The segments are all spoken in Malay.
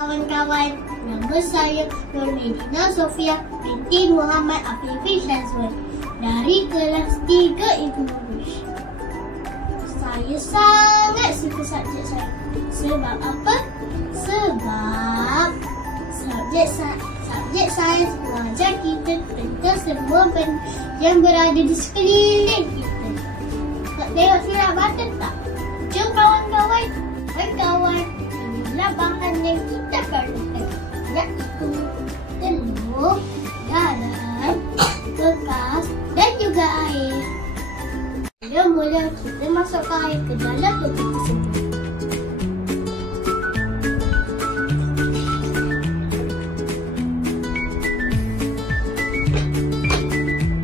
Kawan-kawan, nama saya Nur Medina Sofia binti Muhammad Afifi Shazwan dari kelas 3 English. Saya sangat suka subjek saya. Sebab apa? Sebab subjek sains mengajar kita tentang semua benda yang berada di sekeliling kita. Nak tengok silat bata tak? Jom kawan-kawan. Inilah bahan yang kita perlukan, iaitu telur, garam, bekas dan juga air. Mula-mula kita masukkan air ke dalam kotak tersebut.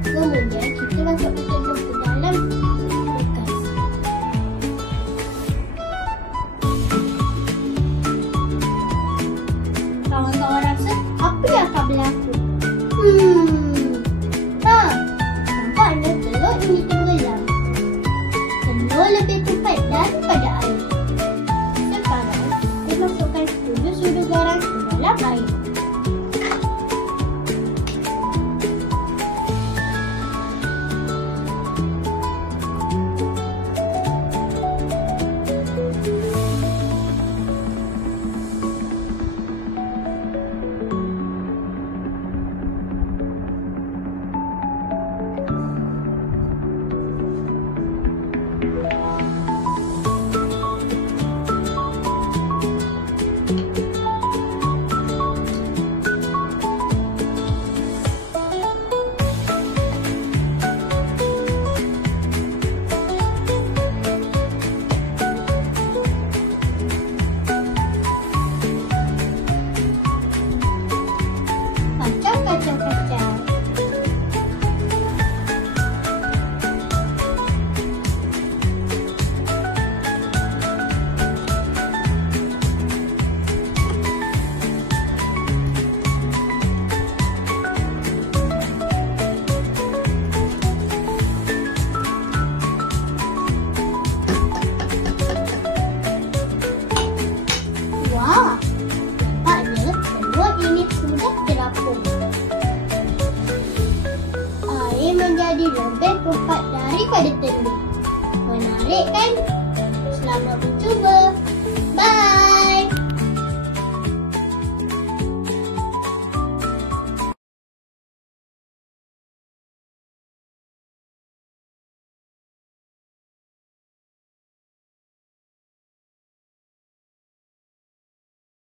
Kemudian kita masukkan telur ke dalam bekas. Kawan-kawan rasa apa yang akan berlaku? Nampaknya telur ini tenggelam. Telur lebih cepat daripada air. Sekarang kita masukkan sudu-sudu garam ke dalam air. Kacau-kacau. Wah, nampaknya telur ini sudah terapung. Air menjadi lebih cepat daripada telur. Menarik kan? Selamat mencuba.